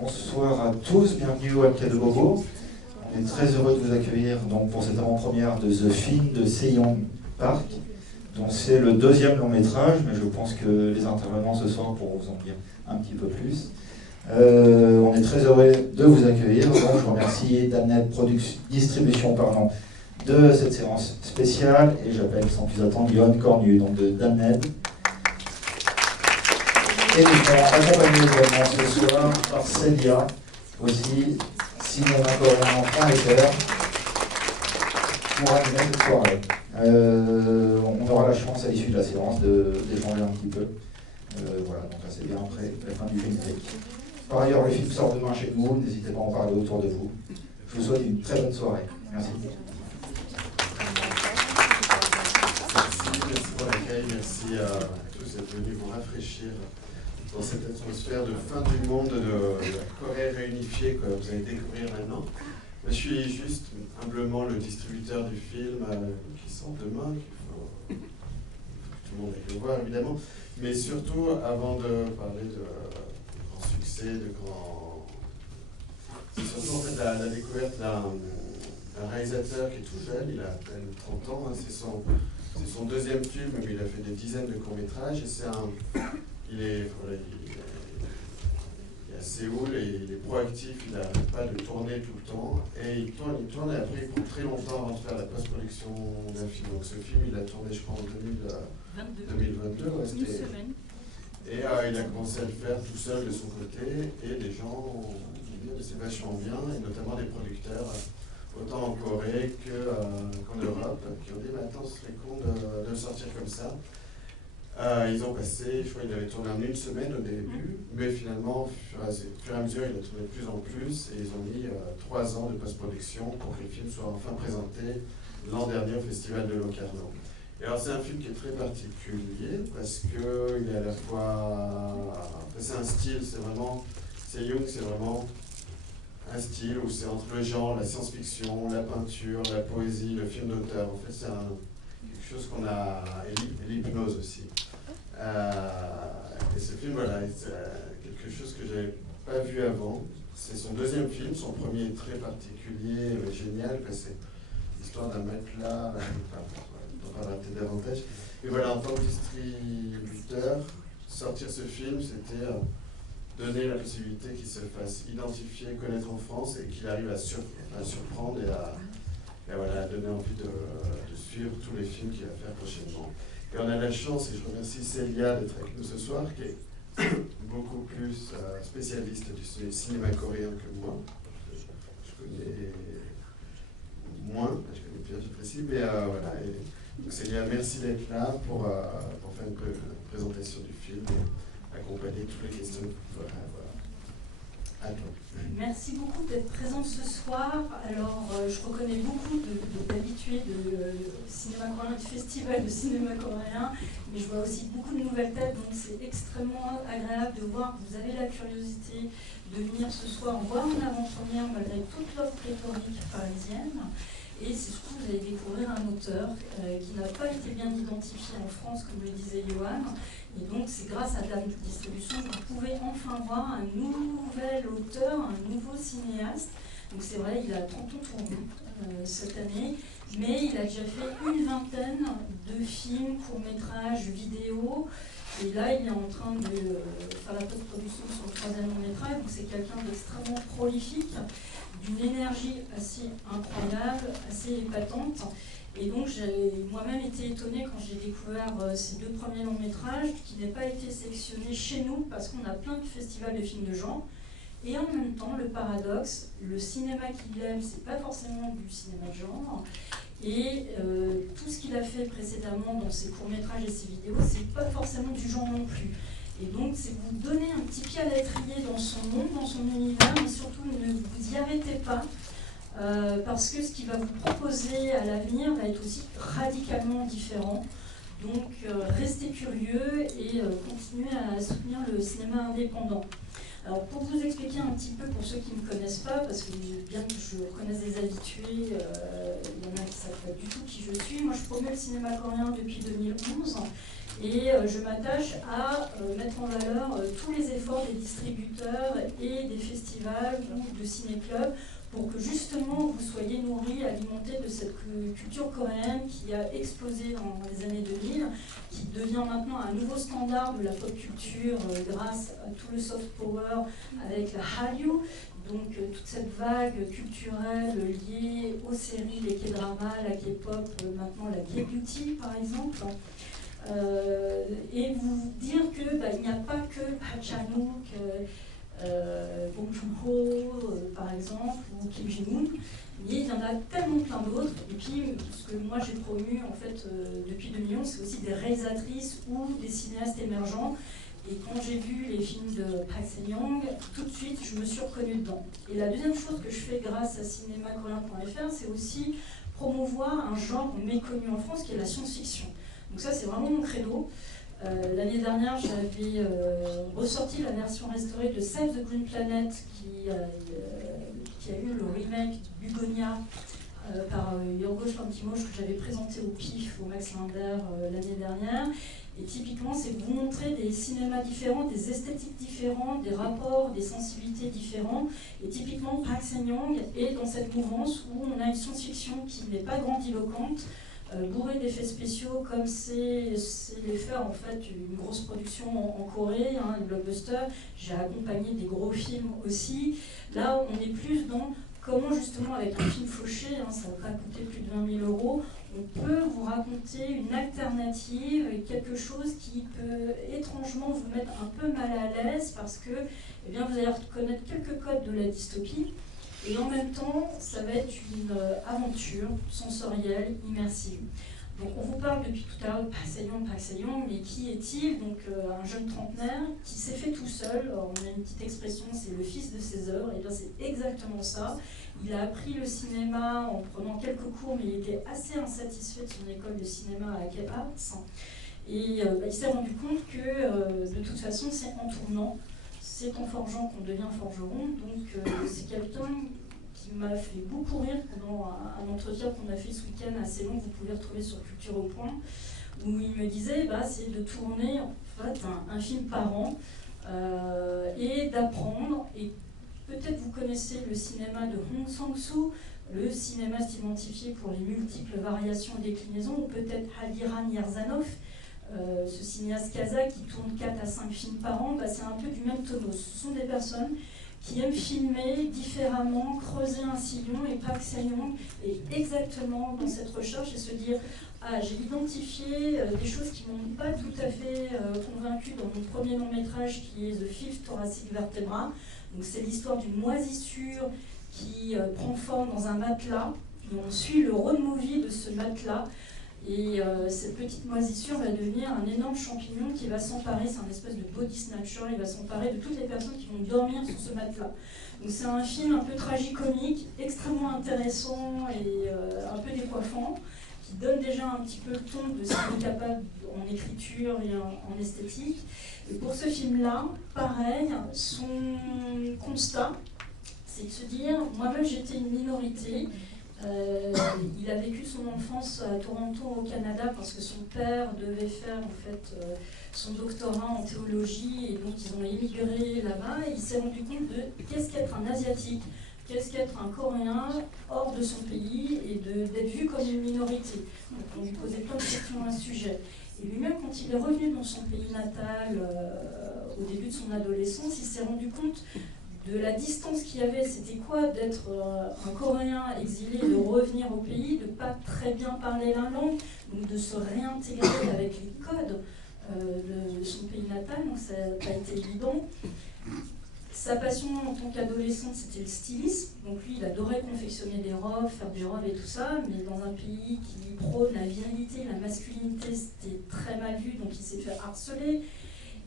Bonsoir à tous, bienvenue au MK de Bobo. On est très heureux de vous accueillir donc, pour cette avant-première de The Film de Sejong Park. Donc c'est le deuxième long métrage, mais je pense que les intervenants ce soir pourront vous en dire un petit peu plus. On est très heureux de vous accueillir. Donc je remercie Damnet Distribution de cette séance spéciale et j'appelle sans plus attendre Johan Cornu donc de Damnet. Et nous serons accompagnés également ce soir par Célia, aussi cinémacoréen.fr, pour animer cette soirée. On aura la chance à l'issue de la séance d'échanger un petit peu. Voilà, donc là c'est bien après la fin du générique. Par ailleurs, le film sort demain chez nous, n'hésitez pas à en parler autour de vous. Je vous souhaite une très bonne soirée. Merci. Merci pour l'accueil, merci à tous d'être venus vous rafraîchir dans cette atmosphère de fin du monde, de la Corée réunifiée que vous allez découvrir maintenant. Je suis juste humblement le distributeur du film qui sort demain, qu'il faut que tout le monde aille le voir évidemment, mais surtout avant de parler de grands succès, de grands... C'est surtout en fait la découverte d'un réalisateur qui est tout jeune, il a à peine 30 ans, hein, c'est son deuxième film, mais il a fait des dizaines de courts-métrages, et il est à Séoul et il est proactif, il n'arrête pas de tourner tout le temps, et il tourne et après il prend très longtemps avant de faire la post-production d'un film. Donc ce film, il a tourné je crois en 2022, ouais, une semaine. Et il a commencé à le faire tout seul de son côté, et les gens ont dit que c'est vachement bien, et notamment des producteurs, autant en Corée qu'en Europe, qui ont dit « attends, ce serait con de le sortir comme ça ». Ils ont passé, je crois qu'il avait tourné en une semaine au début, mais finalement, au fur et à mesure, il a tourné de plus en plus, et ils ont mis 3 ans de post-production pour que le film soit enfin présenté l'an dernier au Festival de Locarno. Et alors c'est un film qui est très particulier, parce qu'il est à la fois... c'est un style, Sejong, c'est vraiment un style où c'est entre le genre, la science-fiction, la peinture, la poésie, le film d'auteur. En fait, c'est quelque chose qu'on a... et l'hypnose aussi. Et ce film, voilà, c'est quelque chose que je n'avais pas vu avant. C'est son deuxième film, son premier est très particulier, génial, parce que c'est l'histoire d'un matelas, on en parlera peut-être davantage. Et voilà, en tant que distributeur, sortir ce film, c'était donner la possibilité qu'il se fasse identifier, connaître en France, et qu'il arrive à surprendre et voilà, à donner envie de suivre tous les films qu'il va faire prochainement. Et on a la chance, et je remercie Célia d'être avec nous ce soir, qui est beaucoup plus spécialiste du cinéma coréen que moi. Je connais moins, je connais bien, j'apprécie, mais voilà. Et donc Célia, merci d'être là pour faire une présentation du film et accompagner toutes les questions que vous pourrez avoir. À toi. Merci beaucoup d'être présente ce soir. Alors, je reconnais beaucoup d'habitués de cinéma coréen, du festival de cinéma coréen, mais je vois aussi beaucoup de nouvelles têtes, donc c'est extrêmement agréable de voir que vous avez la curiosité de venir ce soir voir une avant-première malgré toute l'offre rhétorique parisienne. Et c'est surtout que vous allez découvrir un auteur qui n'a pas été bien identifié en France, comme le disait Johan. Et donc, c'est grâce à la distribution que vous pouvez enfin voir un nouvel auteur, un nouveau cinéaste. Donc, c'est vrai, il a 30 ans tourné cette année, mais il a déjà fait une vingtaine de films, courts-métrages, vidéos. Et là, il est en train de faire la post-production sur le 3e long-métrage. Donc, c'est quelqu'un d'extrêmement prolifique, d'une énergie assez incroyable, assez épatante. Et donc j'ai moi-même été étonnée quand j'ai découvert ces 2 premiers longs métrages qui n'aient pas été sélectionnés chez nous parce qu'on a plein de festivals de films de genre. Et en même temps, le paradoxe, le cinéma qu'il aime, c'est pas forcément du cinéma de genre. Et tout ce qu'il a fait précédemment dans ses courts-métrages et ses vidéos, c'est pas forcément du genre non plus. Et donc, c'est vous donner un petit pied à l'étrier dans son monde, dans son univers, mais surtout ne vous y arrêtez pas, parce que ce qu'il va vous proposer à l'avenir va être aussi radicalement différent. Donc, restez curieux et continuez à soutenir le cinéma indépendant. Alors, pour vous expliquer un petit peu, pour ceux qui ne me connaissent pas, parce que bien que je connaisse des habitués, il y en a qui ne savent pas du tout qui je suis. Moi, je promets le cinéma coréen depuis 2011. Et je m'attache à mettre en valeur tous les efforts des distributeurs et des festivals ou de ciné-clubs pour que justement vous soyez nourris, alimentés de cette culture coréenne qui a explosé dans les années 2000, qui devient maintenant un nouveau standard de la pop culture grâce à tout le soft power avec la Hallyu. Donc toute cette vague culturelle liée aux séries, les K-dramas, la K-pop, maintenant la K-beauty par exemple. Et vous dire que il n'y a pas que Park Chan-wook, Bong Joon-ho par exemple, ou Kim Ji-woon, mais il y en a tellement plein d'autres. Et puis ce que moi j'ai promu en fait depuis 2011, c'est aussi des réalisatrices ou des cinéastes émergents. Et quand j'ai vu les films de Park Se-young, tout de suite je me suis reconnue dedans. Et la deuxième chose que je fais grâce à cinémacoréen.fr, c'est aussi promouvoir un genre méconnu en France qui est la science-fiction. Donc ça c'est vraiment mon credo. L'année dernière, j'avais ressorti la version restaurée de Save the Green Planet qui a eu le remake de Bugonia par Yorgos Lanthimos que j'avais présenté au PIF, au Max Linder l'année dernière. Et typiquement, c'est vous montrer des cinémas différents, des esthétiques différentes, des rapports, des sensibilités différentes. Et typiquement, Park Se-young est dans cette mouvance où on a une science-fiction qui n'est pas grandiloquente, bourré d'effets spéciaux comme c'est les faire en fait une grosse production en Corée, le blockbuster. J'ai accompagné des gros films aussi. Là, on est plus dans comment justement avec un film fauché, ça va pas coûter plus de 20 000 €, on peut vous raconter une alternative, quelque chose qui peut étrangement vous mettre un peu mal à l'aise parce que eh bien, vous allez reconnaître quelques codes de la dystopie. Et en même temps, ça va être une aventure sensorielle, immersive. Donc on vous parle depuis tout à l'heure de Park Se-young, mais qui est-il? Donc un jeune trentenaire qui s'est fait tout seul. Alors, on a une petite expression, c'est le fils de ses œuvres. Et bien c'est exactement ça. Il a appris le cinéma en prenant quelques cours, mais il était assez insatisfait de son école de cinéma à Kew Arts. Et il s'est rendu compte que de toute façon, c'est en tournant, c'est en forgeant qu'on devient forgeron. Donc c'est quelqu'un qui m'a fait beaucoup rire pendant un entretien qu'on a fait ce week-end assez long, vous pouvez retrouver sur Culture au Point, où il me disait c'est de tourner en fait, un film par an et d'apprendre. Et peut-être vous connaissez le cinéma de Hong Sang-soo, le cinéaste identifié pour les multiples variations et déclinaisons, ou peut-être Hadiran Yerzanov, ce cinéaste kazakh qui tourne 4 à 5 films par an. C'est un peu du même tonneau. Ce sont des personnes qui aiment filmer différemment, creuser un sillon, et Park Se-young est exactement dans cette recherche et se dire j'ai identifié des choses qui ne m'ont pas tout à fait convaincu dans mon premier long métrage qui est The Fifth Thoracic Vertebra. Donc c'est l'histoire d'une moisissure qui prend forme dans un matelas et on suit le road movie de ce matelas. Et cette petite moisissure va devenir un énorme champignon qui va s'emparer, c'est un espèce de body snatcher, il va s'emparer de toutes les personnes qui vont dormir sur ce matelas. Donc c'est un film un peu tragicomique, extrêmement intéressant et un peu décoiffant, qui donne déjà un petit peu le ton de ce qu'il est capable en écriture et en esthétique. Et pour ce film-là, pareil, son constat, c'est de se dire, moi-même j'étais une minorité. Il a vécu son enfance à Toronto au Canada parce que son père devait faire en fait son doctorat en théologie et donc ils ont émigré là-bas et il s'est rendu compte de qu'est-ce qu'être un asiatique, qu'est-ce qu'être un coréen hors de son pays et d'être vu comme une minorité. Donc on lui posait plein de questions à ce sujet. Et lui-même, quand il est revenu dans son pays natal au début de son adolescence, il s'est rendu compte de la distance qu'il y avait. C'était quoi d'être un Coréen exilé, de revenir au pays, de ne pas très bien parler la langue, donc de se réintégrer avec les codes de son pays natal, donc ça n'a pas été évident. Sa passion en tant qu'adolescente, c'était le stylisme. Donc lui, il adorait confectionner des robes, faire des robes et tout ça, mais dans un pays qui prône la virilité, la masculinité, c'était très mal vu, donc il s'est fait harceler.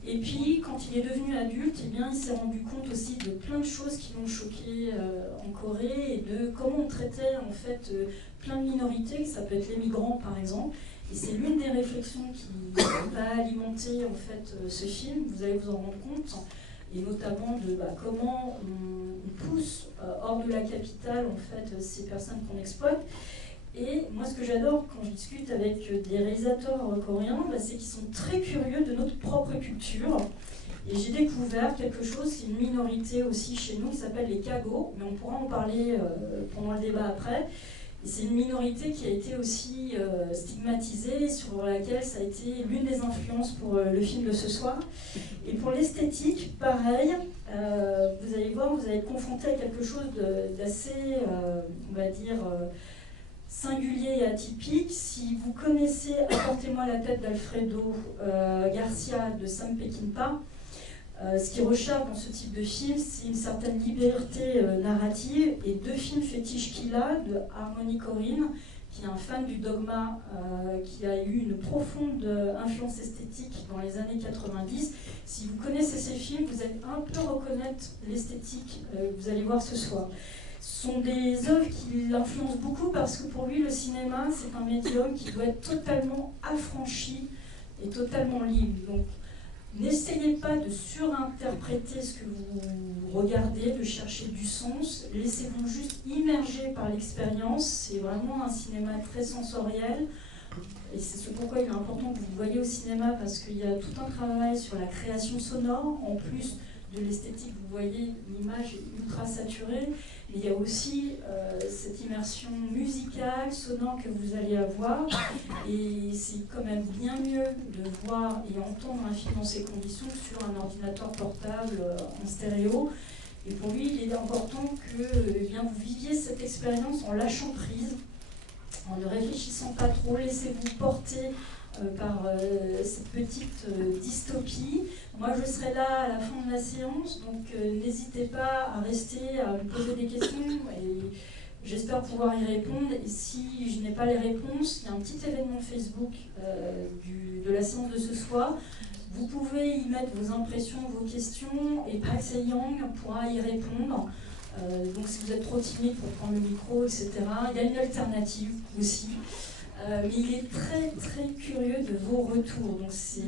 Et puis, quand il est devenu adulte, eh bien, il s'est rendu compte aussi de plein de choses qui l'ont choqué en Corée et de comment on traitait en fait plein de minorités, ça peut être les migrants par exemple. Et c'est l'une des réflexions qui va alimenter en fait ce film, vous allez vous en rendre compte, et notamment de comment on pousse hors de la capitale en fait ces personnes qu'on exploite. Et moi, ce que j'adore quand je discute avec des réalisateurs coréens, c'est qu'ils sont très curieux de notre propre culture. Et j'ai découvert quelque chose, c'est une minorité aussi chez nous, qui s'appelle les Kagos, mais on pourra en parler pendant le débat après. Et c'est une minorité qui a été aussi stigmatisée, sur laquelle ça a été l'une des influences pour le film de ce soir. Et pour l'esthétique, pareil, vous allez voir, vous allez être confronté à quelque chose d'assez, on va dire, singulier et atypique. Si vous connaissez Apportez-moi la tête d'Alfredo Garcia de Sam Peckinpah, ce qu'il recherche dans ce type de film, c'est une certaine liberté narrative, et deux films fétiches qu'il a, de Harmony Korine, qui est un fan du dogma, qui a eu une profonde influence esthétique dans les années 90. Si vous connaissez ces films, vous allez un peu reconnaître l'esthétique que vous allez voir ce soir. Ce sont des œuvres qui l'influencent beaucoup parce que pour lui, le cinéma, c'est un médium qui doit être totalement affranchi et totalement libre. Donc, n'essayez pas de surinterpréter ce que vous regardez, de chercher du sens. Laissez-vous juste immerger par l'expérience. C'est vraiment un cinéma très sensoriel. Et c'est ce pourquoi il est important que vous voyez au cinéma, parce qu'il y a tout un travail sur la création sonore, en plus de l'esthétique. Vous voyez, l'image est ultra saturée. Mais il y a aussi cette immersion musicale, sonore que vous allez avoir. Et c'est quand même bien mieux de voir et entendre un film dans ces conditions que sur un ordinateur portable en stéréo. Et pour lui, il est important que vous viviez cette expérience en lâchant prise, en ne réfléchissant pas trop, laissez-vous porter par cette petite dystopie. Moi, je serai là à la fin de la séance, donc n'hésitez pas à rester, à me poser des questions, et j'espère pouvoir y répondre. Et si je n'ai pas les réponses, il y a un petit événement Facebook de la séance de ce soir. Vous pouvez y mettre vos impressions, vos questions, et Pax Young pourra y répondre. Donc si vous êtes trop timide pour prendre le micro, etc., il y a une alternative aussi. Mais il est très très curieux de vos retours. Donc c'est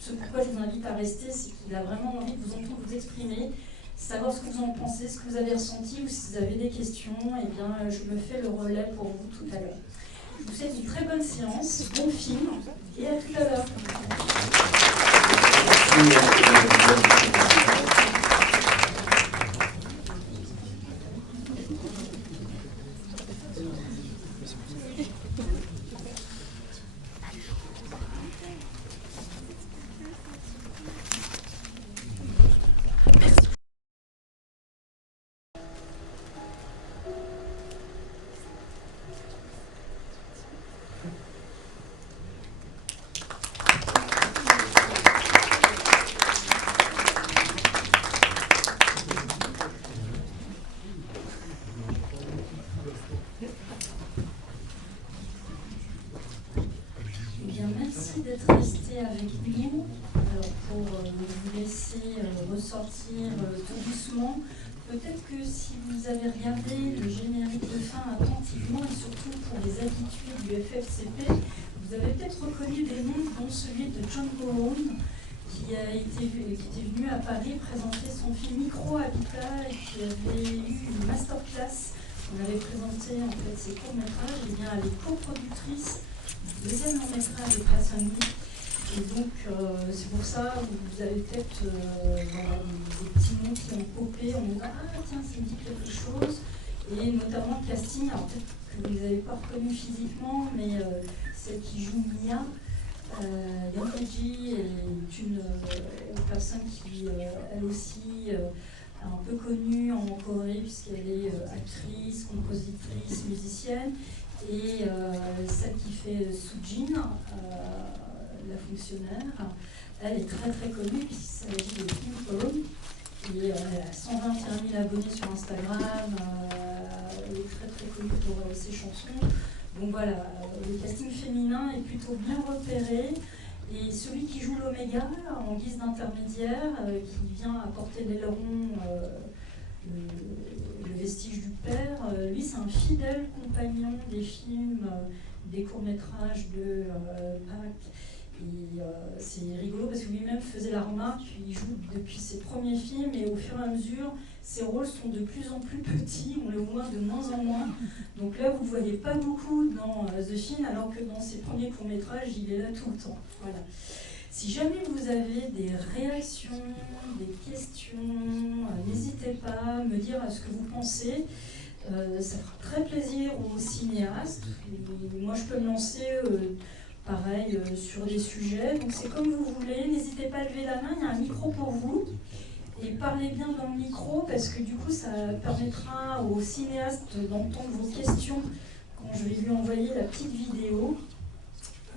ce pourquoi je vous invite à rester, c'est qu'il a vraiment envie de vous entendre vous exprimer, savoir ce que vous en pensez, ce que vous avez ressenti, ou si vous avez des questions, eh bien je me fais le relais pour vous tout à l'heure. Je vous souhaite une très bonne séance, bon film, et à tout à l'heure. Sortir tout doucement. Peut-être que si vous avez regardé le générique de fin attentivement, et surtout pour les habitués du FFCP, vous avez peut-être reconnu des noms, dont celui de John Bowen, qui était venu à Paris présenter son film Micro Habitat, et qui avait eu une masterclass. On avait présenté en fait ses courts-métrages. Et bien, elle est coproductrice du deuxième long-métrage de Place Saint-Denis. Et donc, c'est pour ça que vous avez peut-être des petits noms qui ont popé, on me dit « Ah tiens, ça me dit quelque chose ». Et notamment le casting, alors peut-être que vous ne les avez pas reconnus physiquement, mais celle qui joue Mia, Yamaji, est une personne qui, elle aussi, est un peu connue en Corée, puisqu'elle est actrice, compositrice, musicienne. Et celle qui fait Sujin, la fonctionnaire, elle est très très connue puisqu'il s'agit de Kim Home, qui a 121 000 abonnés sur Instagram, elle est très très connue pour ses chansons. Donc voilà, le casting féminin est plutôt bien repéré, et celui qui joue l'Oméga en guise d'intermédiaire, qui vient apporter l'aileron, le vestige du père, lui c'est un fidèle compagnon des films, des courts-métrages de Pâques Et c'est rigolo parce que lui-même faisait la remarque, il joue depuis ses premiers films et au fur et à mesure, ses rôles sont de plus en plus petits, on le voit de moins en moins. Donc là, vous ne le voyez pas beaucoup dans The Film, alors que dans ses premiers courts-métrages, il est là tout le temps. Voilà. Si jamais vous avez des réactions, des questions, n'hésitez pas à me dire ce que vous pensez. Ça fera très plaisir aux cinéastes. Et moi, je peux me lancer pareil sur des sujets. Donc c'est comme vous voulez. N'hésitez pas à lever la main. Il y a un micro pour vous. Et parlez bien dans le micro parce que du coup, ça permettra aux cinéastes d'entendre vos questions quand je vais lui envoyer la petite vidéo.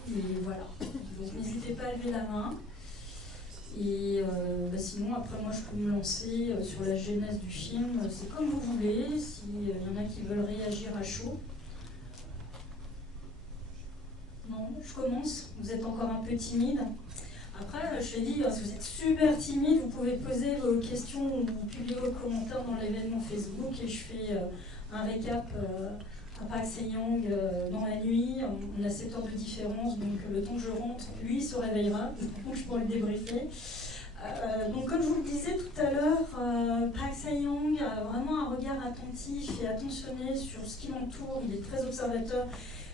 Et voilà. Donc n'hésitez pas à lever la main. Et sinon, après, moi, je peux me lancer sur la genèse du film. C'est comme vous voulez, s'il y en a qui veulent réagir à chaud. Non, je commence. Vous êtes encore un peu timide. Après, je t'ai dit, si vous êtes super timide, vous pouvez poser vos questions ou publier vos commentaires dans l'événement Facebook et je fais un récap à Park Se-young dans la nuit. On a 7 heures de différence, donc le temps que je rentre, lui, il se réveillera, donc je pourrai le débriefer. Donc comme je vous le disais tout à l'heure, Park Se-young a vraiment un regard attentif et attentionné sur ce qui l'entoure, il est très observateur.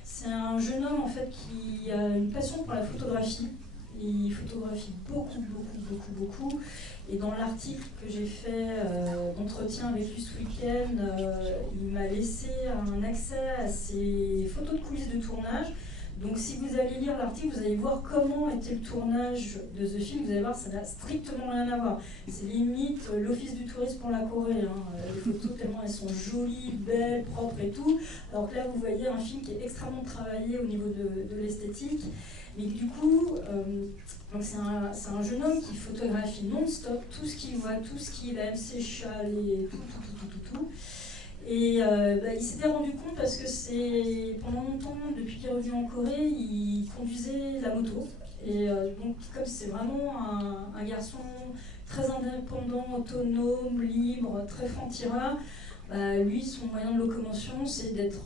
C'est un jeune homme en fait qui a une passion pour la photographie. Il photographie beaucoup. Et dans l'article que j'ai fait d'entretien avec lui ce week-end, il m'a laissé un accès à ses photos de coulisses de tournage. Donc si vous allez lire l'article, vous allez voir comment était le tournage de The Film. Vous allez voir, ça n'a strictement rien à voir. C'est limite l'Office du tourisme pour la Corée. Les photos, tellement elles sont jolies, belles, propres et tout. Alors que là, vous voyez un film qui est extrêmement travaillé au niveau de l'esthétique. Mais du coup, c'est un jeune homme qui photographie non-stop tout ce qu'il voit, tout ce qu'il aime, ses chats, tout. Et il s'était rendu compte parce que pendant longtemps, depuis qu'il est revenu en Corée, il conduisait la moto. Et donc, comme c'est vraiment un garçon très indépendant, autonome, libre, très franc-tireur, lui, son moyen de locomotion, c'est d'être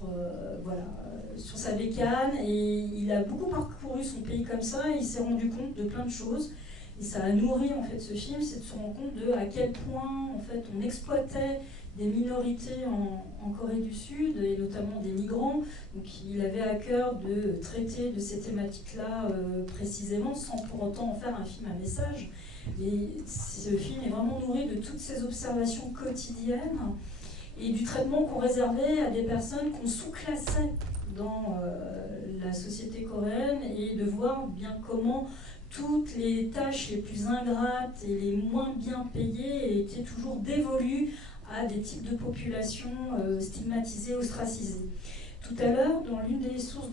sur sa bécane. Et il a beaucoup parcouru son pays comme ça et il s'est rendu compte de plein de choses. Et ça a nourri en fait ce film, c'est de se rendre compte de à quel point en fait on exploitait des minorités en Corée du Sud, et notamment des migrants. Donc il avait à cœur de traiter de ces thématiques-là précisément, sans pour autant en faire un film à message. Et ce film est vraiment nourri de toutes ces observations quotidiennes et du traitement qu'on réservait à des personnes qu'on sous-classait dans la société coréenne, et de voir bien comment toutes les tâches les plus ingrates et les moins bien payées étaient toujours dévolues à des types de populations stigmatisées, ostracisées. Tout à l'heure, dans l'une des sources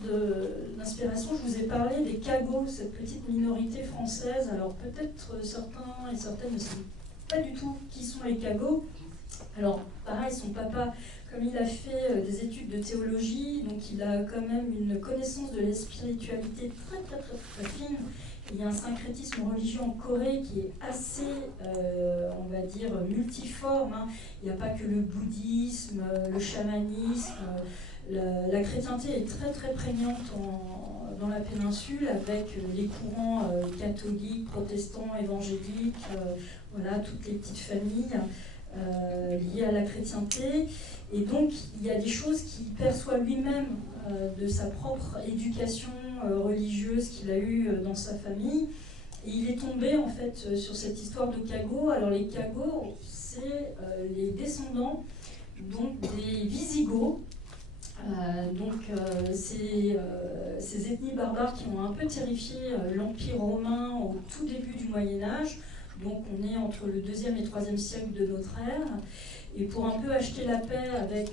d'inspiration, je vous ai parlé des Cagots, cette petite minorité française. Alors peut-être certains et certaines ne savent pas du tout qui sont les Cagots. Alors pareil, son papa, comme il a fait des études de théologie, donc il a quand même une connaissance de la spiritualité très fine. Il y a un syncrétisme religieux en Corée qui est assez, on va dire, multiforme. Il n'y a pas que le bouddhisme, le chamanisme. La chrétienté est très prégnante dans la péninsule, avec les courants catholiques, protestants, évangéliques, toutes les petites familles liées à la chrétienté. Et donc, il y a des choses qu'il perçoit lui-même de sa propre éducation religieuse qu'il a eue dans sa famille. Et il est tombé en fait sur cette histoire de Cagots. Alors les Cagots, c'est les descendants donc des Visigoths. Ces ethnies barbares qui ont un peu terrifié l'Empire romain au tout début du Moyen-Âge. Donc on est entre le 2e et 3e siècle de notre ère. Et pour un peu acheter la paix avec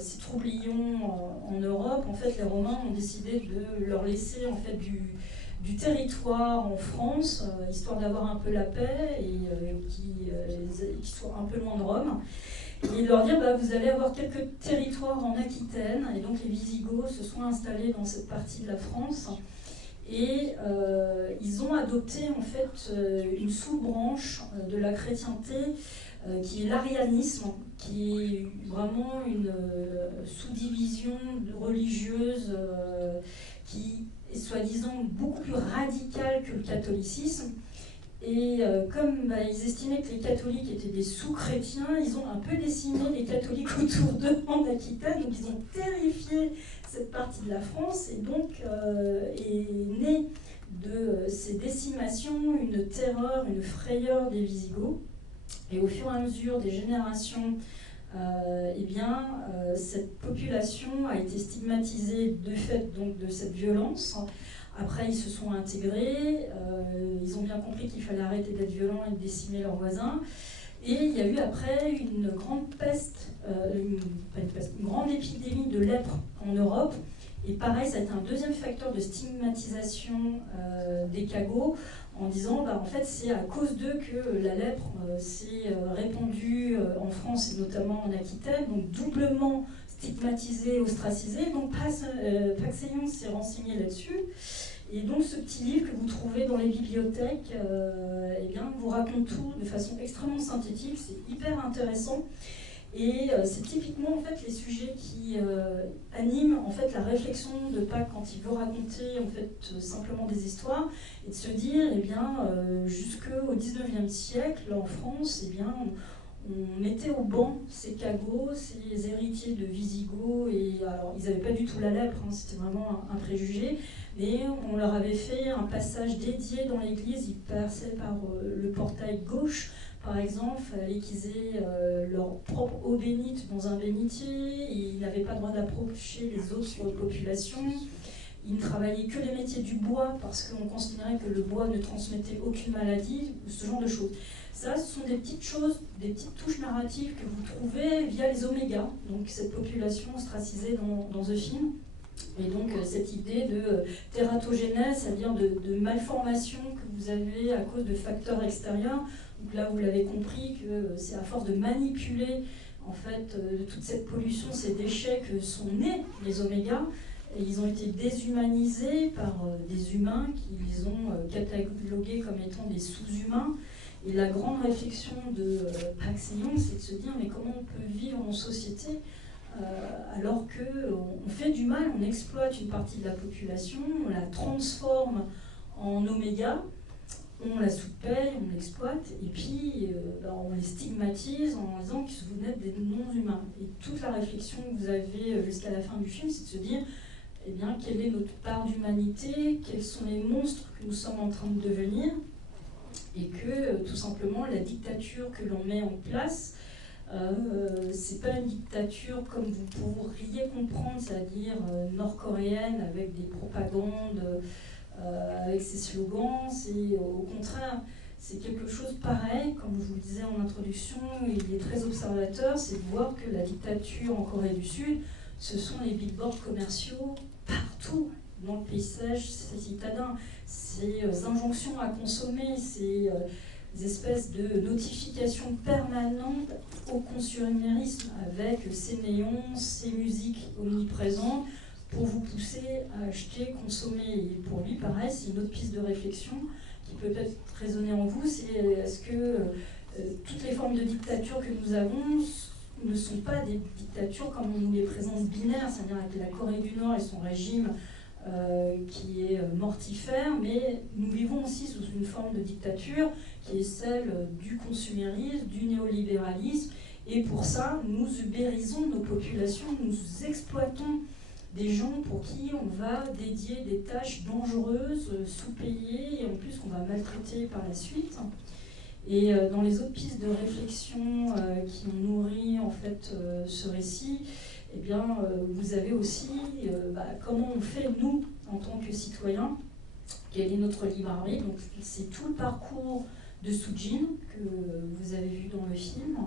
ces troublions en Europe, en fait, les Romains ont décidé de leur laisser en fait du territoire en France, histoire d'avoir un peu la paix et qu'ils soient un peu loin de Rome. Et leur dire, vous allez avoir quelques territoires en Aquitaine. Et donc les Visigoths se sont installés dans cette partie de la France. Et ils ont adopté en fait une sous-branche de la chrétienté qui est l'arianisme, qui est vraiment une sous-division religieuse qui soi-disant beaucoup plus radical que le catholicisme. Et comme ils estimaient que les catholiques étaient des sous-chrétiens, ils ont un peu décimé les catholiques autour d'eux en Aquitaine, donc ils ont terrifié cette partie de la France, et donc est née de ces décimations une terreur, une frayeur des Visigoths. Et au fur et à mesure des générations, cette population a été stigmatisée de fait donc, de cette violence. Après, ils se sont intégrés, ils ont bien compris qu'il fallait arrêter d'être violents et de décimer leurs voisins. Et il y a eu après une grande peste, une grande épidémie de lèpre en Europe. Et pareil, ça a été un deuxième facteur de stigmatisation des Cagots, en disant en fait c'est à cause d'eux que la lèpre s'est répandue en France et notamment en Aquitaine, donc doublement stigmatisé, ostracisé. Donc Paxaillon s'est renseigné là-dessus. Et donc ce petit livre que vous trouvez dans les bibliothèques vous raconte tout de façon extrêmement synthétique, c'est hyper intéressant. Et c'est typiquement en fait, les sujets qui animent en fait, la réflexion de Pâques quand il veut raconter en fait, simplement des histoires et de se dire jusqu'au 19e siècle en France, on mettait au banc ces Cagots, ces héritiers de Visigoths, et alors ils n'avaient pas du tout la lèpre, c'était vraiment un préjugé, mais on leur avait fait un passage dédié dans l'église, ils passaient par le portail gauche, par exemple, il fallait qu'ils aient leur propre eau bénite dans un bénitier, ils n'avaient pas le droit d'approcher les autres populations, ils ne travaillaient que les métiers du bois parce qu'on considérait que le bois ne transmettait aucune maladie, ce genre de choses. Ça, ce sont des petites choses, des petites touches narratives que vous trouvez via les omégas, donc cette population ostracisée dans The Film. Et donc cette idée de tératogénèse, c'est-à-dire de malformation que vous avez à cause de facteurs extérieurs. Donc là, vous l'avez compris que c'est à force de manipuler en fait toute cette pollution, ces déchets que sont nés les omégas. Et ils ont été déshumanisés par des humains qui les ont catalogués comme étant des sous-humains. Et la grande réflexion de Paxaillon, c'est de se dire mais comment on peut vivre en société alors qu'on fait du mal, on exploite une partie de la population, on la transforme en oméga, on la sous-paye, on l'exploite, et puis on les stigmatise en disant que vous êtes des non-humains. Et toute la réflexion que vous avez jusqu'à la fin du film, c'est de se dire quelle est notre part d'humanité, quels sont les monstres que nous sommes en train de devenir, et que tout simplement la dictature que l'on met en place, c'est pas une dictature comme vous pourriez comprendre, c'est-à-dire nord-coréenne avec des propagandes, avec ses slogans. C'est au contraire, c'est quelque chose pareil, comme je vous le disais en introduction, il est très observateur, c'est de voir que la dictature en Corée du Sud, ce sont les billboards commerciaux partout dans le paysage citadin, ces injonctions à consommer, ces espèces de notifications permanentes au consumérisme avec ces néons, ces musiques omniprésentes pour vous pousser à acheter, consommer. Et pour lui, pareil, c'est une autre piste de réflexion qui peut peut-être résonner en vous, c'est est-ce que toutes les formes de dictature que nous avons ne sont pas des dictatures comme on nous les présente binaires, c'est-à-dire avec la Corée du Nord et son régime qui est mortifère, mais nous vivons aussi sous une forme de dictature qui est celle du consumérisme, du néolibéralisme, et pour ça, nous ubérisons nos populations, nous exploitons des gens pour qui on va dédier des tâches dangereuses, sous-payées, et en plus qu'on va maltraiter par la suite. Et dans les autres pistes de réflexion qui ont nourri en fait ce récit, vous avez aussi comment on fait, nous, en tant que citoyens, quel est notre libre arbitre. Donc c'est tout le parcours de Soo-jin que vous avez vu dans le film,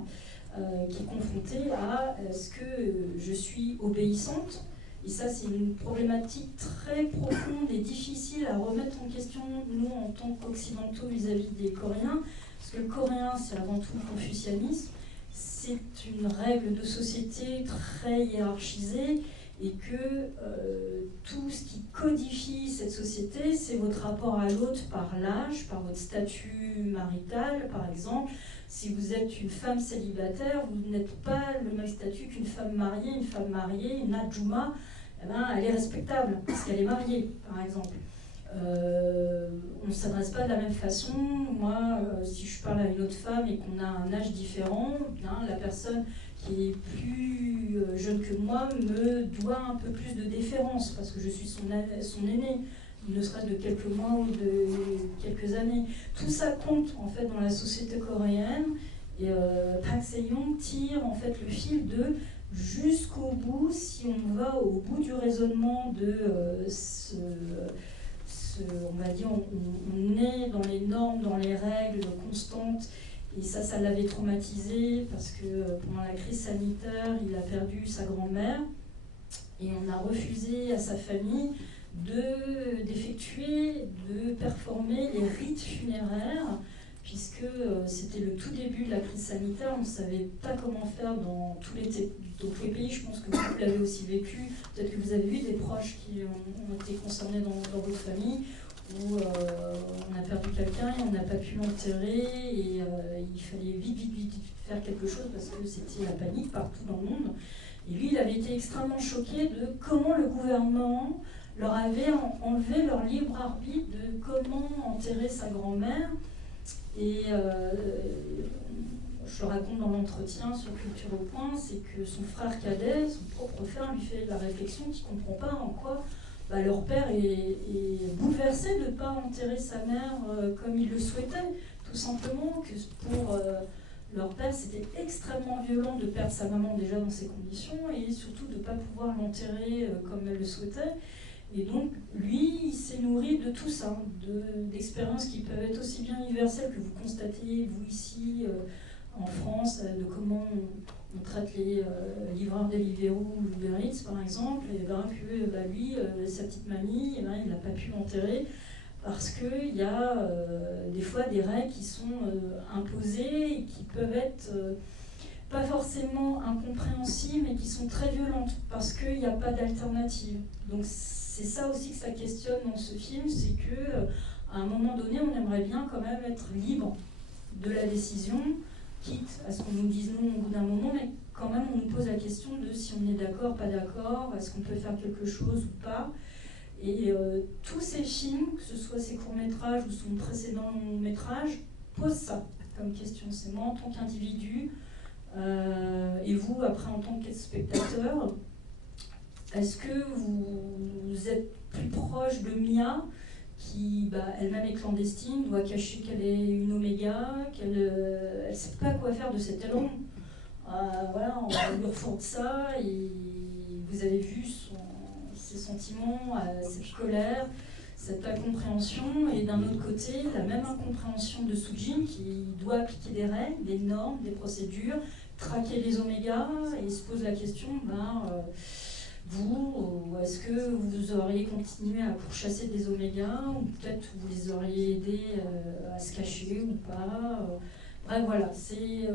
qui est confronté à est-ce que je suis obéissante. Et ça, c'est une problématique très profonde et difficile à remettre en question, nous, en tant qu'occidentaux vis-à-vis des Coréens, parce que le coréen, c'est avant tout le confucianisme. C'est une règle de société très hiérarchisée et que tout ce qui codifie cette société, c'est votre rapport à l'autre par l'âge, par votre statut marital, par exemple. Si vous êtes une femme célibataire, vous n'êtes pas le même statut qu'une femme mariée, une ajuma, eh ben, elle est respectable, parce qu'elle est mariée, par exemple. On ne s'adresse pas de la même façon. Moi, si je parle à une autre femme et qu'on a un âge différent, bien, la personne qui est plus jeune que moi me doit un peu plus de déférence, parce que je suis son aîné, ne serait-ce de quelques mois ou de quelques années. Tout ça compte en fait dans la société coréenne, et Park Se-young tire en fait le fil de jusqu'au bout, si on va au bout du raisonnement de on va dire, on est dans les normes, dans les règles constantes, et ça l'avait traumatisé parce que pendant la crise sanitaire, il a perdu sa grand-mère, et on a refusé à sa famille d'effectuer, de performer les rites funéraires, puisque c'était le tout début de la crise sanitaire, on ne savait pas comment faire dans tous les pays. Je pense que vous l'avez aussi vécu, peut-être que vous avez eu des proches qui ont été concernés dans votre famille, où on a perdu quelqu'un et on n'a pas pu l'enterrer, et il fallait vite faire quelque chose parce que c'était la panique partout dans le monde. Et lui, il avait été extrêmement choqué de comment le gouvernement leur avait enlevé leur libre arbitre de comment enterrer sa grand-mère. Et je le raconte dans l'entretien sur Culture au Point, c'est que son frère cadet, son propre frère, lui fait la réflexion qu'il ne comprend pas en quoi leur père est bouleversé de ne pas enterrer sa mère comme il le souhaitait. Tout simplement que pour leur père, c'était extrêmement violent de perdre sa maman déjà dans ces conditions, et surtout de ne pas pouvoir l'enterrer comme elle le souhaitait. Et donc, lui, il s'est nourri de tout ça, d'expériences qui peuvent être aussi bien universelles que vous constatez, vous ici, en France, de comment on traite les livreurs Deliveroo ou Uber Eats, par exemple, et ben, que lui, sa petite mamie, et ben, il n'a pas pu l'enterrer parce qu'il y a des fois des règles qui sont imposées et qui peuvent être pas forcément incompréhensibles, mais qui sont très violentes parce qu'il n'y a pas d'alternative. Donc c'est ça aussi que ça questionne dans ce film, c'est qu'à un moment donné, on aimerait bien quand même être libre de la décision, quitte à ce qu'on nous dise non au bout d'un moment, mais quand même on nous pose la question de si on est d'accord, pas d'accord, est-ce qu'on peut faire quelque chose ou pas. Et tous ces films, que ce soit ses courts-métrages ou son précédent long-métrage, posent ça comme question. C'est moi en tant qu'individu, et vous après en tant que spectateur, est-ce que vous êtes plus proche de Mia, qui elle-même est clandestine, doit cacher qu'elle est une oméga, qu'elle ne sait pas quoi faire de cet élan. Voilà, on lui refourgue ça, et vous avez vu ses sentiments, cette colère, cette incompréhension, et d'un autre côté, la même incompréhension de Soo-jin qui doit appliquer des règles, des normes, des procédures, traquer les omégas, et il se pose la question, vous, est-ce que vous auriez continué à pourchasser des omégas, ou peut-être vous les auriez aidés à se cacher ou pas. Bref, voilà, c'est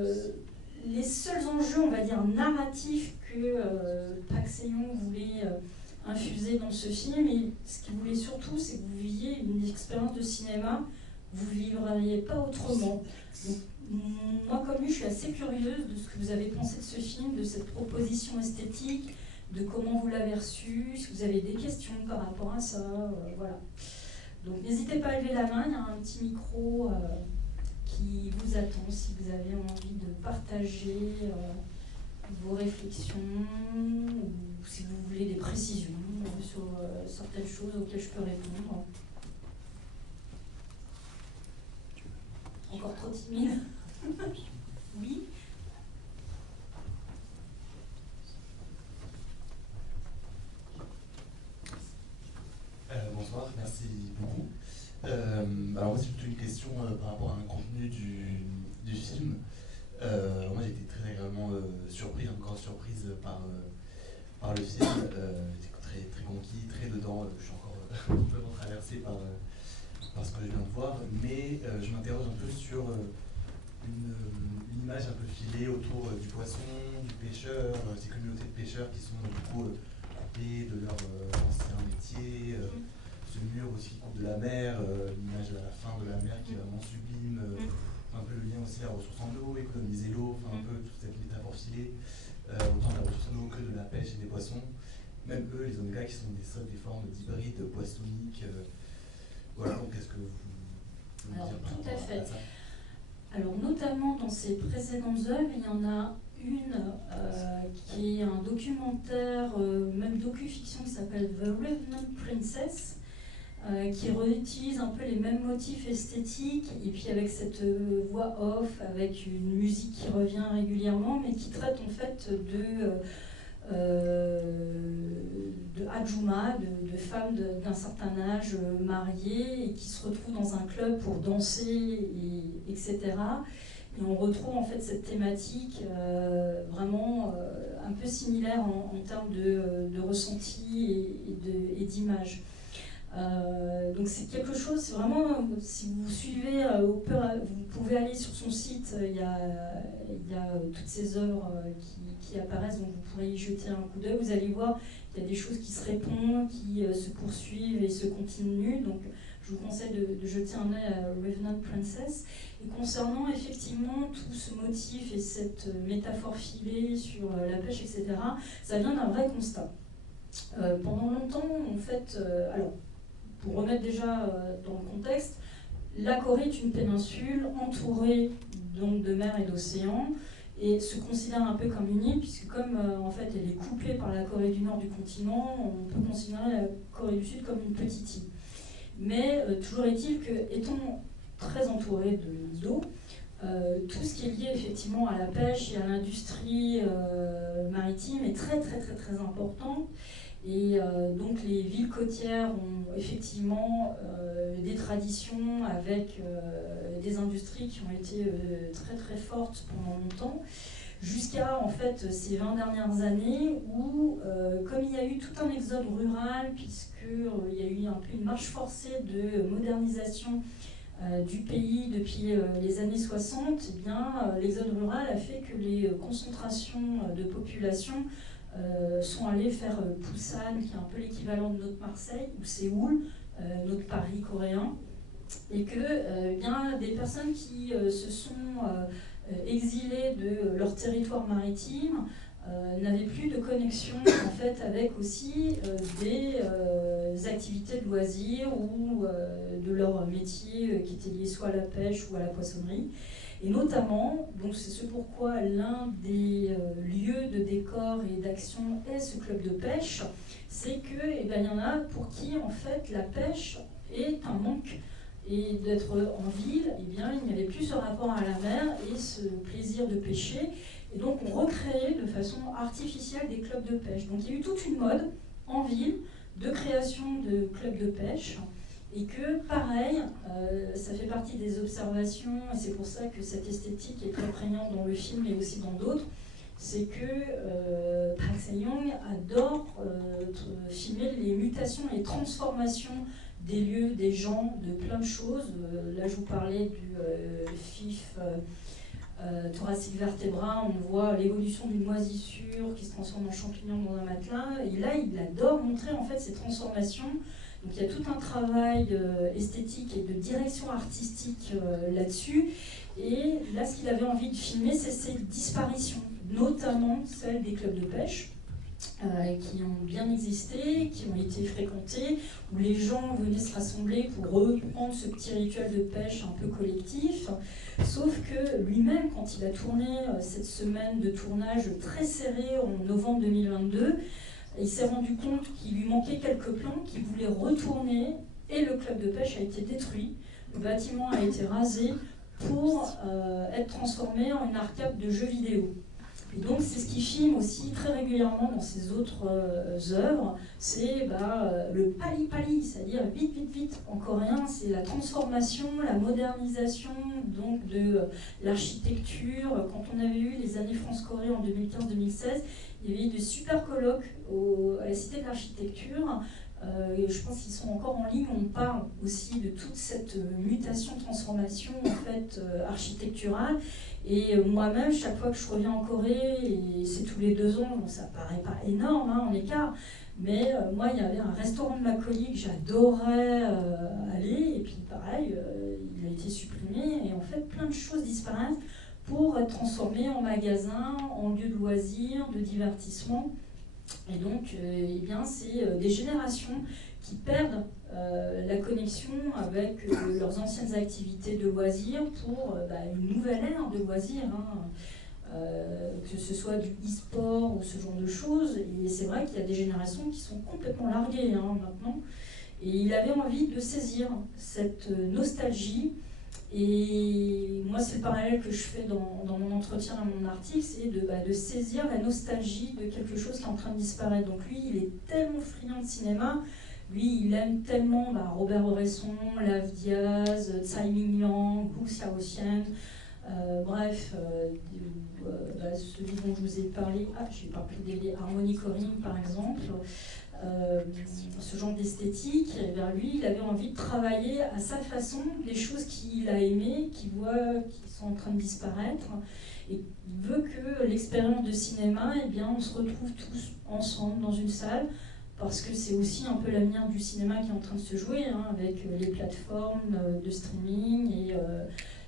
les seuls enjeux, on va dire, narratifs que Park Se-young voulait infuser dans ce film. Et ce qu'il voulait surtout, c'est que vous viviez une expérience de cinéma, vous ne vivriez pas autrement. Donc, moi, comme lui, je suis assez curieuse de ce que vous avez pensé de ce film, de cette proposition esthétique, de comment vous l'avez reçu, si vous avez des questions par rapport à ça, voilà. Donc n'hésitez pas à lever la main, il y a un petit micro qui vous attend si vous avez envie de partager vos réflexions, ou si vous voulez des précisions sur certaines choses auxquelles je peux répondre. Encore trop timide. Oui. Bonsoir, merci beaucoup. Alors moi c'est plutôt une question par rapport à un contenu du film. Moi j'ai été très agréablement surpris, encore surprise par le film. J'étais très conquis, très dedans. Je suis encore complètement traversé par ce que je viens de voir, mais je m'interroge un peu sur une image un peu filée autour du poisson, du pêcheur, ces communautés de pêcheurs qui sont du coup coupées de leur ancien métier. Ce mur aussi qui coupe de la mer, l'image de la fin de la mer qui est vraiment sublime, un peu le lien aussi à la ressource en eau, économiser l'eau, un peu toute cette métaphore filée, autant de la ressource en eau que de la pêche et des poissons. Même eux, les oméga, forme d'hybride poissonique. Voilà, donc est-ce que vous pouvez Alors, dire par tout à rapport fait. ça? Alors, notamment dans ses précédentes œuvres, il y en a une qui est un documentaire, même docu-fiction, qui s'appelle The Revenant Princess, qui réutilise un peu les mêmes motifs esthétiques, et puis avec cette voix off, avec une musique qui revient régulièrement, mais qui traite en fait de Adjuma, de femmes d'un certain âge mariées et qui se retrouvent dans un club pour danser, etc. Et on retrouve en fait cette thématique vraiment un peu similaire en termes de ressenti et d'image. Donc c'est quelque chose, c'est vraiment, si vous suivez vous pouvez aller sur son site, il y a toutes ces œuvres qui apparaissent, donc vous pourrez y jeter un coup d'œil, vous allez voir qu'il y a des choses qui se répondent, qui se poursuivent et se continuent, donc je vous conseille de jeter un œil à Revenant Princess. Et concernant effectivement tout ce motif et cette métaphore filée sur la pêche, etc., ça vient d'un vrai constat. Pendant longtemps, en fait, alors, pour remettre déjà dans le contexte, la Corée est une péninsule entourée donc de mer et d'océan et se considère un peu comme une île puisque comme en fait elle est coupée par la Corée du Nord du continent, on peut considérer la Corée du Sud comme une petite île. Mais toujours est-il que, étant très entourée d'eau, tout ce qui est lié effectivement à la pêche et à l'industrie maritime est très très très très important. Et donc les villes côtières ont effectivement des traditions avec des industries qui ont été très très fortes pendant longtemps, jusqu'à en fait ces 20 dernières années où, comme il y a eu tout un exode rural, puisqu'il y a eu un peu une marche forcée de modernisation du pays depuis les années 60, eh bien, l'exode rural a fait que les concentrations de population sont allés faire Busan, qui est un peu l'équivalent de notre Marseille, ou Séoul, notre Paris coréen, et que bien, des personnes qui se sont exilées de leur territoire maritime n'avaient plus de connexion en fait, avec aussi des activités de loisirs ou de leur métier qui étaient liés soit à la pêche ou à la poissonnerie. Et notamment, donc c'est ce pourquoi l'un des lieux de décor et d'action est ce club de pêche, c'est que eh ben, y en a pour qui en fait la pêche est un manque. Et d'être en ville, eh bien, il n'y avait plus ce rapport à la mer et ce plaisir de pêcher. Et donc on recréait de façon artificielle des clubs de pêche. Donc il y a eu toute une mode en ville de création de clubs de pêche. Et que, pareil, ça fait partie des observations, et c'est pour ça que cette esthétique est très prégnante dans le film, mais aussi dans d'autres, c'est que Park Seo-young adore filmer les mutations, les transformations des lieux, des gens, de plein de choses. Là, je vous parlais du FIF thoracique vertébra, on voit l'évolution d'une moisissure qui se transforme en champignon dans un matelas, et là, il adore montrer en fait ces transformations. Donc il y a tout un travail esthétique et de direction artistique là-dessus. Et là, ce qu'il avait envie de filmer, c'est ces disparitions, notamment celles des clubs de pêche, qui ont bien existé, qui ont été fréquentés, où les gens venaient se rassembler pour reprendre ce petit rituel de pêche un peu collectif. Sauf que lui-même, quand il a tourné cette semaine de tournage très serrée en novembre 2022, il s'est rendu compte qu'il lui manquait quelques plans, qu'il voulait retourner, et le club de pêche a été détruit. Le bâtiment a été rasé pour être transformé en une arcade de jeux vidéo. Et donc c'est ce qu'il filme aussi très régulièrement dans ses autres œuvres, c'est le pali-pali, c'est-à-dire vite, vite, vite. En coréen, c'est la transformation, la modernisation donc, de l'architecture. Quand on avait eu les années France-Corée en 2015-2016, il y avait eu de super colloques à la Cité de l'Architecture. Et je pense qu'ils sont encore en ligne. On parle aussi de toute cette mutation, transformation en fait, architecturale. Et moi-même, chaque fois que je reviens en Corée, et c'est tous les 2 ans, donc ça paraît pas énorme en écart, mais moi, il y avait un restaurant de Macaulay que j'adorais aller, et puis pareil, il a été supprimé, et en fait, plein de choses disparaissent pour être transformées en magasins, en lieux de loisirs, de divertissement. Et donc, eh bien, c'est des générations qui perdent la connexion avec leurs anciennes activités de loisirs pour une nouvelle ère de loisirs, hein, que ce soit du e-sport ou ce genre de choses. Et c'est vrai qu'il y a des générations qui sont complètement larguées hein, maintenant. Et il avait envie de saisir cette nostalgie. Et moi, c'est le parallèle que je fais dans mon entretien, dans mon article, c'est de saisir la nostalgie de quelque chose qui est en train de disparaître. Donc lui, il est tellement friand de cinéma. Lui, il aime tellement Robert Oresson, Lav Diaz, Tsai Ming-liang, Gu Xiaoxian, bref, celui dont je vous ai parlé, j'ai pas pu le Harmony Korine par exemple, ce genre d'esthétique, et vers lui, il avait envie de travailler à sa façon des choses qu'il a aimées, qu'il voit qui sont en train de disparaître, et il veut que l'expérience de cinéma, eh bien, on se retrouve tous ensemble dans une salle, parce que c'est aussi un peu l'avenir du cinéma qui est en train de se jouer, hein, avec les plateformes de streaming et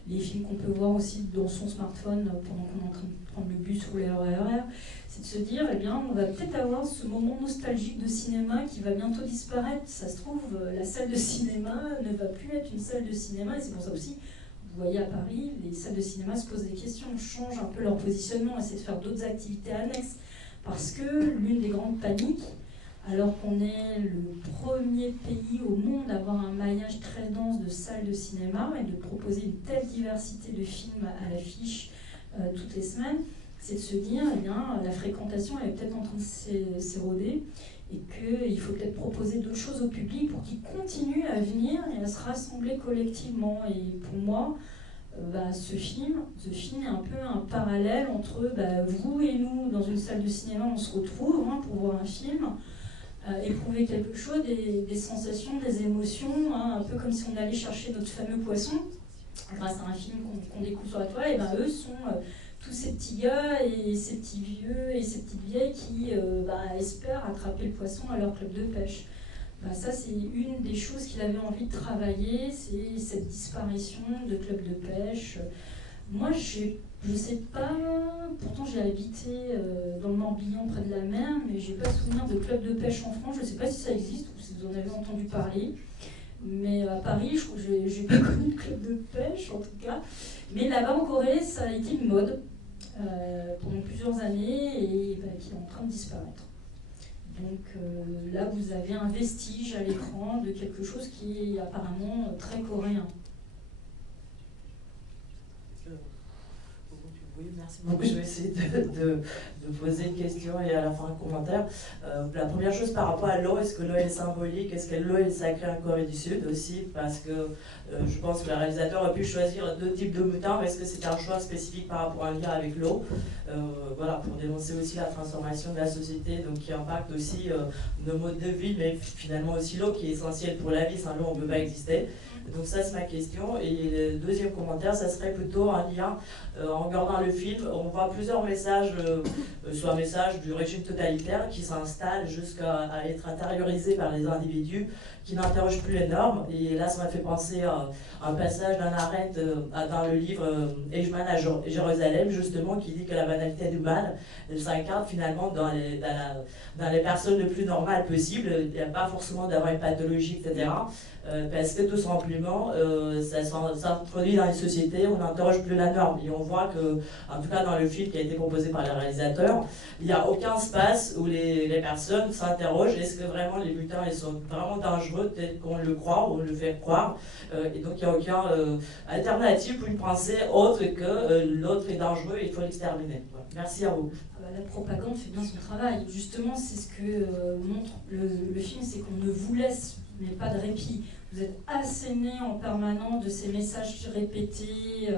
les films qu'on peut voir aussi dans son smartphone pendant qu'on est en train de prendre le bus ou les RER. C'est de se dire, eh bien, on va peut-être avoir ce moment nostalgique de cinéma qui va bientôt disparaître. Ça se trouve, la salle de cinéma ne va plus être une salle de cinéma, et c'est pour ça aussi, vous voyez à Paris, les salles de cinéma se posent des questions, changent un peu leur positionnement, essaient de faire d'autres activités annexes, parce que l'une des grandes paniques, alors qu'on est le premier pays au monde à avoir un maillage très dense de salles de cinéma et de proposer une telle diversité de films à l'affiche toutes les semaines, c'est de se dire, eh bien, la fréquentation elle est peut-être en train de s'éroder et qu'il faut peut-être proposer d'autres choses au public pour qu'il continue à venir et à se rassembler collectivement. Et pour moi, ce film est un peu un parallèle entre vous et nous dans une salle de cinéma, on se retrouve hein, pour voir un film, éprouver quelque chose, des sensations, des émotions, hein, un peu comme si on allait chercher notre fameux poisson grâce à un film qu'on découvre sur la toile. Et eux sont tous ces petits gars et ces petits vieux et ces petites vieilles qui espèrent attraper le poisson à leur club de pêche. Ça, c'est une des choses qu'il avait envie de travailler, c'est cette disparition de clubs de pêche. Moi, je ne sais pas, pourtant j'ai habité dans le Morbihan près de la mer, mais je n'ai pas souvenir de club de pêche en France. Je ne sais pas si ça existe ou si vous en avez entendu parler. Mais à Paris, je n'ai pas connu de club de pêche en tout cas. Mais là-bas en Corée, ça a été une mode pendant plusieurs années et qui est en train de disparaître. Donc là, vous avez un vestige à l'écran de quelque chose qui est apparemment très coréen. Oui, merci beaucoup. Je vais essayer de poser une question et à la fin un commentaire. La première chose par rapport à l'eau, est-ce que l'eau est symbolique? Est-ce que l'eau est sacrée en Corée du Sud aussi? Parce que je pense que le réalisateur a pu choisir deux types de moutons. Est-ce que c'est un choix spécifique par rapport à un lien avec l'eau? Voilà, pour dénoncer aussi la transformation de la société, donc qui impacte aussi nos modes de vie, mais finalement aussi l'eau qui est essentielle pour la vie. Sans l'eau, on ne peut pas exister. Donc ça, c'est ma question. Et le deuxième commentaire, ça serait plutôt un lien. En regardant le film, on voit plusieurs messages, soit un message du régime totalitaire qui s'installe jusqu'à être intériorisé par les individus qui n'interrogent plus les normes. Et là, ça m'a fait penser à un passage d'Hannah Arendt dans le livre Eichmann à Jérusalem, justement, qui dit que la banalité du mal, elle s'incarne finalement dans les personnes le plus normales possible. Il n'y a pas forcément d'avoir une pathologie, etc. Parce que tout simplement, ça s'introduit dans les sociétés, on n'interroge plus la norme. Et on voit que, en tout cas dans le film qui a été proposé par le réalisateur, il n'y a aucun espace où les personnes s'interrogent, est-ce que vraiment les mutants ils sont vraiment dangereux tel qu'on le croit ou on le fait croire. Et donc il n'y a aucune alternative pour une pensée autre que l'autre est dangereux et il faut l'exterminer. Voilà. Merci à vous. La propagande fait bien son travail. Justement, c'est ce que montre le film, c'est qu'on ne vous laisse mais pas de répit. Vous êtes asséné en permanence de ces messages répétés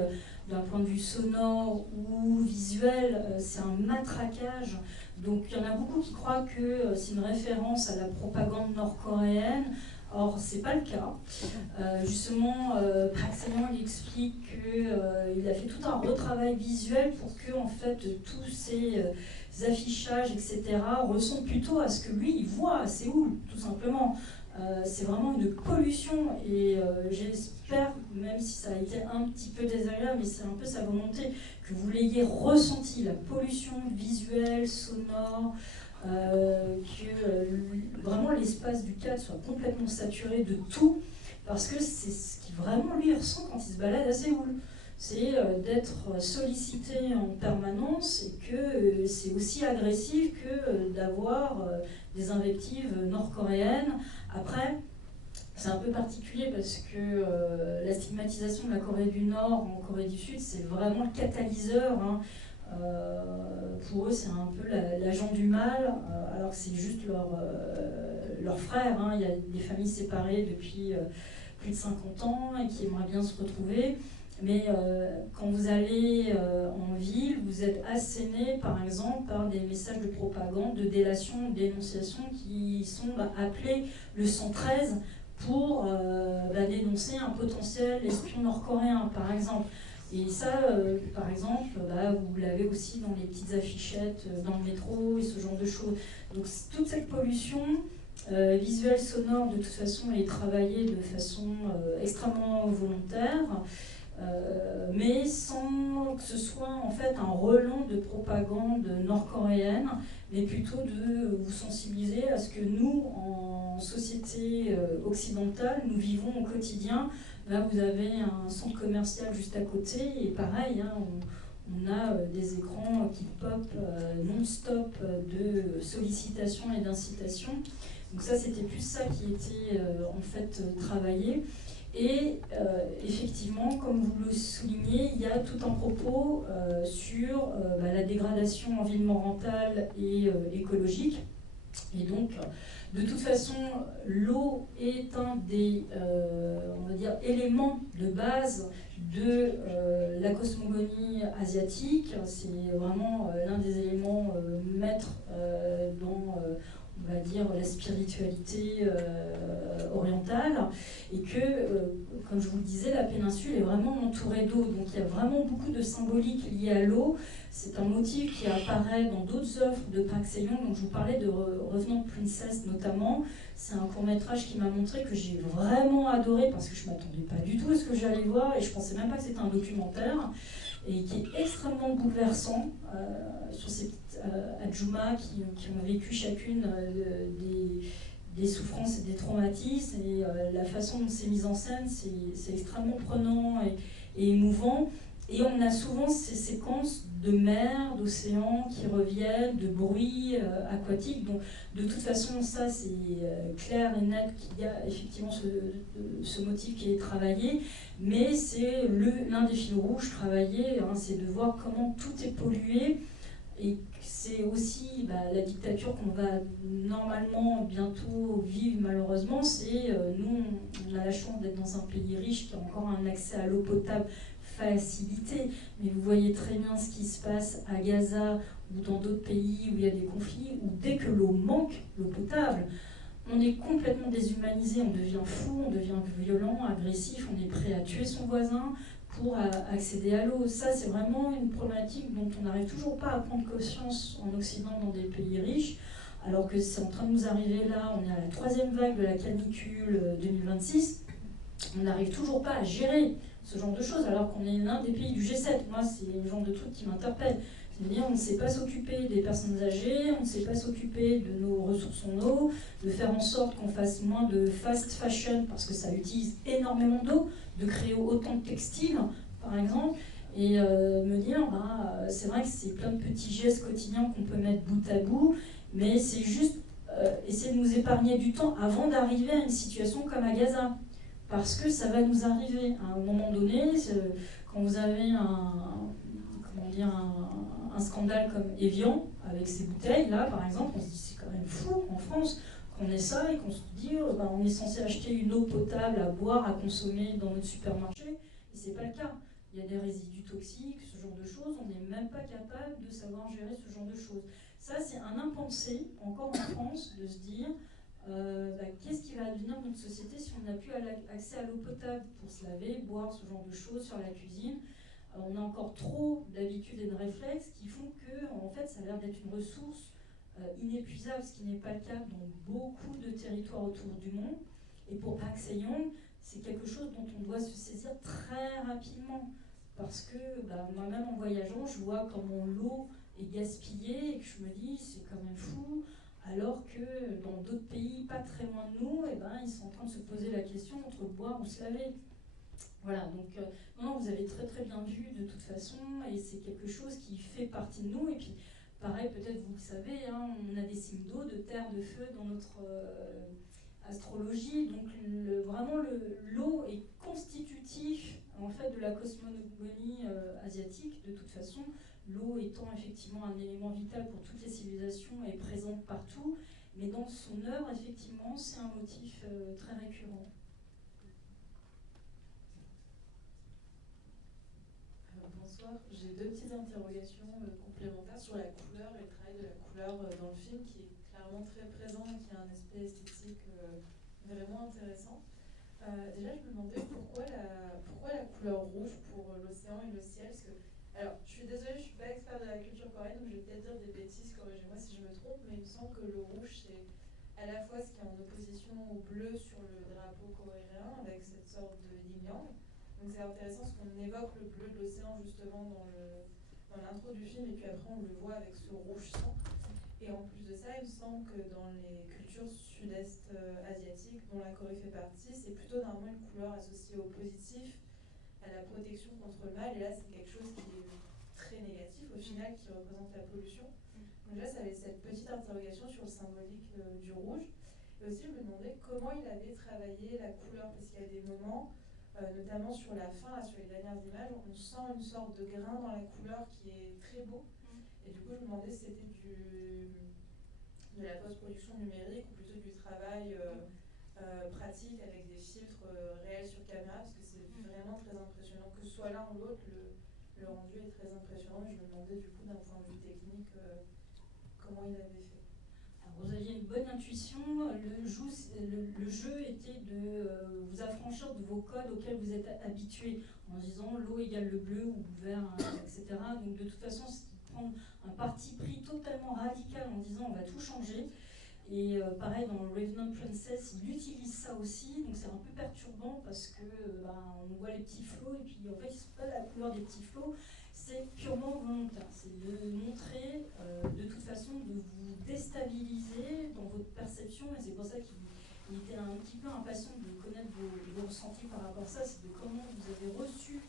d'un point de vue sonore ou visuel. C'est un matraquage. Donc il y en a beaucoup qui croient que c'est une référence à la propagande nord-coréenne. Or, ce n'est pas le cas. Justement, Park Chan-young explique qu'il a fait tout un retravail visuel pour que en fait, tous ces affichages, etc., ressemblent plutôt à ce que lui, il voit à Séoul, tout simplement. C'est vraiment une pollution et j'espère, même si ça a été un petit peu désagréable, mais c'est un peu sa volonté, que vous l'ayez ressenti, la pollution visuelle, sonore, que vraiment l'espace du cadre soit complètement saturé de tout, parce que c'est ce qui vraiment lui ressent quand il se balade à Séoul. C'est d'être sollicité en permanence et que c'est aussi agressif que d'avoir des invectives nord-coréennes. Après, c'est un peu particulier parce que la stigmatisation de la Corée du Nord en Corée du Sud, c'est vraiment le catalyseur. Hein. Pour eux, c'est un peu l'agent du mal, alors que c'est juste leur frère. Hein. Il y a des familles séparées depuis plus de 50 ans et qui aimeraient bien se retrouver. Mais quand vous allez en ville, vous êtes asséné, par exemple, par des messages de propagande, de délation, de dénonciation qui sont appelés le 113 pour dénoncer un potentiel espion nord-coréen, par exemple. Et ça, par exemple, vous l'avez aussi dans les petites affichettes dans le métro et ce genre de choses. Donc toute cette pollution visuelle, sonore, de toute façon, est travaillée de façon extrêmement volontaire. Mais sans que ce soit en fait un relent de propagande nord-coréenne, mais plutôt de vous sensibiliser à ce que nous, en société occidentale, nous vivons au quotidien. Là, vous avez un centre commercial juste à côté, et pareil, hein, on a des écrans qui pop non-stop de sollicitations et d'incitations. Donc ça, c'était plus ça qui était en fait travaillé. Et effectivement, comme vous le soulignez, il y a tout un propos sur la dégradation environnementale et écologique. Et donc, de toute façon, l'eau est un des on va dire, éléments de base de la cosmogonie asiatique. C'est vraiment l'un des éléments maîtres dans on va dire, la spiritualité orientale, et que, comme je vous le disais, la péninsule est vraiment entourée d'eau, donc il y a vraiment beaucoup de symbolique liée à l'eau. C'est un motif qui apparaît dans d'autres œuvres de Park Se-young, donc je vous parlais de Revenant Princess notamment. C'est un court-métrage qui m'a montré que j'ai vraiment adoré, parce que je ne m'attendais pas du tout à ce que j'allais voir, et je ne pensais même pas que c'était un documentaire, et qui est extrêmement bouleversant sur ces petites adjumas qui ont vécu chacune des souffrances et des traumatismes, et la façon dont c'est mis en scène, c'est extrêmement prenant et émouvant. Et on a souvent ces séquences de mer, d'océan qui reviennent, de bruits aquatiques. Donc, de toute façon, ça, c'est clair et net qu'il y a effectivement ce motif qui est travaillé. Mais c'est l'un des fils rouges travaillés, hein, c'est de voir comment tout est pollué. Et c'est aussi la dictature qu'on va normalement bientôt vivre malheureusement. C'est nous, on a la chance d'être dans un pays riche qui a encore un accès à l'eau potable facilité, mais vous voyez très bien ce qui se passe à Gaza ou dans d'autres pays où il y a des conflits, où dès que l'eau manque, l'eau potable, on est complètement déshumanisé, on devient fou, on devient violent, agressif, on est prêt à tuer son voisin pour accéder à l'eau. Ça, c'est vraiment une problématique dont on n'arrive toujours pas à prendre conscience en Occident dans des pays riches, alors que c'est en train de nous arriver là, on est à la 3e vague de la canicule 2026, on n'arrive toujours pas à gérer ce genre de choses, alors qu'on est l'un des pays du G7. Moi, c'est le genre de truc qui m'interpelle. C'est-à-dire, on ne sait pas s'occuper des personnes âgées, on ne sait pas s'occuper de nos ressources en eau, de faire en sorte qu'on fasse moins de fast fashion, parce que ça utilise énormément d'eau, de créer autant de textiles, par exemple, et me dire, c'est vrai que c'est plein de petits gestes quotidiens qu'on peut mettre bout à bout, mais c'est juste essayer de nous épargner du temps avant d'arriver à une situation comme à Gaza. Parce que ça va nous arriver à un moment donné, quand vous avez un scandale comme Evian, avec ces bouteilles-là, par exemple, on se dit c'est quand même fou en France qu'on ait ça et qu'on se dit on est censé acheter une eau potable à boire, à consommer dans notre supermarché, et c'est pas le cas. Il y a des résidus toxiques, ce genre de choses, on n'est même pas capable de savoir gérer ce genre de choses. Ça, c'est un impensé, encore en France, de se dire qu'est-ce qui va advenir de notre société si on n'a plus accès à l'eau potable pour se laver, boire, ce genre de choses, sur la cuisine. On a encore trop d'habitudes et de réflexes qui font que, en fait, ça a l'air d'être une ressource inépuisable, ce qui n'est pas le cas dans beaucoup de territoires autour du monde. Et pour Park Se-young, c'est quelque chose dont on doit se saisir très rapidement. Parce que moi-même, en voyageant, je vois comment l'eau est gaspillé et que je me dis c'est quand même fou, alors que dans d'autres pays pas très loin de nous, eh ben, ils sont en train de se poser la question entre boire ou se laver. Voilà, donc non, vous avez très très bien vu de toute façon, et c'est quelque chose qui fait partie de nous. Et puis, pareil, peut-être vous le savez, hein, on a des signes d'eau, de terre, de feu dans notre astrologie. Donc vraiment, l'eau est constitutif en fait de la cosmogonie asiatique. De toute façon, l'eau étant effectivement un élément vital pour toutes les civilisations et présente partout. Mais dans son œuvre, effectivement, c'est un motif très récurrent. Bonsoir, j'ai deux petites interrogations complémentaires sur la couleur et le travail de la couleur dans le film qui est clairement très présent et qui a un aspect esthétique vraiment intéressant. Déjà, je me demandais pourquoi la couleur rouge pour l'océan et le ciel. Parce que, alors, je suis désolée, je ne suis pas experte de la culture coréenne, donc je vais peut-être dire des bêtises, corrigez-moi si je me trompe, mais il me semble que le rouge, c'est à la fois ce qui est en opposition au bleu sur le drapeau coréen, avec cette sorte de yin-yang. Donc c'est intéressant parce qu'on évoque le bleu de l'océan justement dans l'intro du film, et puis après on le voit avec ce rouge sang. Et en plus de ça, il me semble que dans les cultures sud-est asiatiques, dont la Corée fait partie, c'est plutôt normalement une couleur associée au positif, à la protection contre le mal, et là c'est quelque chose qui est très négatif au final, qui représente la pollution. Donc là, ça avait cette petite interrogation sur le symbolique du rouge. Et aussi, je me demandais comment il avait travaillé la couleur, parce qu'il y a des moments, notamment sur la fin, là, sur les dernières images, on sent une sorte de grain dans la couleur qui est très beau. Et du coup, je me demandais si c'était de la post-production numérique ou plutôt du travail pratique avec des filtres réels sur caméra, parce que c'est vraiment très impressionnant. Que ce soit l'un ou l'autre, le rendu est très impressionnant. Et je me demandais du coup, d'un point de vue technique, comment il avait fait. Alors, vous aviez une bonne intuition. Le jeu était de vous affranchir de vos codes auxquels vous êtes habitués, en disant l'eau égale le bleu ou le vert, etc. Donc de toute façon, c'est prendre un parti pris totalement radical en disant on va tout changer. Et pareil, dans Revenant Princess, il utilise ça aussi, donc c'est un peu perturbant parce que on voit les petits flots, et puis en fait, c'est pas la couleur des petits flots, c'est purement volontaire. C'est de montrer, de toute façon, de vous déstabiliser dans votre perception, et c'est pour ça qu'il était un petit peu impatient de connaître vos ressentis par rapport à ça, c'est de comment vous avez reçu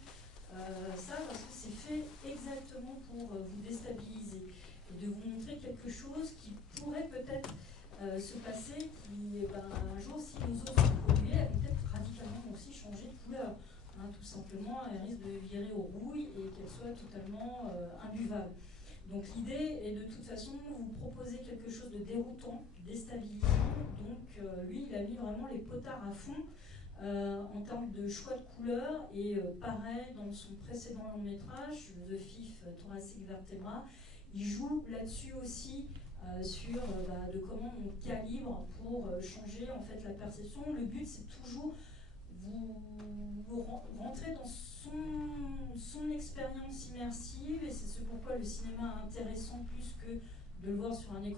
ça, parce que c'est fait exactement pour vous déstabiliser, et de vous montrer quelque chose qui pourrait peut-être se passer, qui un jour, si nos eaux sont polluées, elles vont peut-être radicalement aussi changer de couleur. Hein, tout simplement, elles risquent de virer au rouille et qu'elles soient totalement imbuvables. Donc l'idée est de toute façon vous proposer quelque chose de déroutant, déstabilisant. Donc lui, il a mis vraiment les potards à fond en termes de choix de couleurs. Et pareil, dans son précédent long métrage, The Fifth Thoracic Vertebra, il joue là-dessus aussi sur de comment on calibre pour changer en fait la perception. Le but, c'est toujours vous rentrez dans son expérience immersive, et c'est ce pourquoi le cinéma est intéressant plus que de le voir sur un écran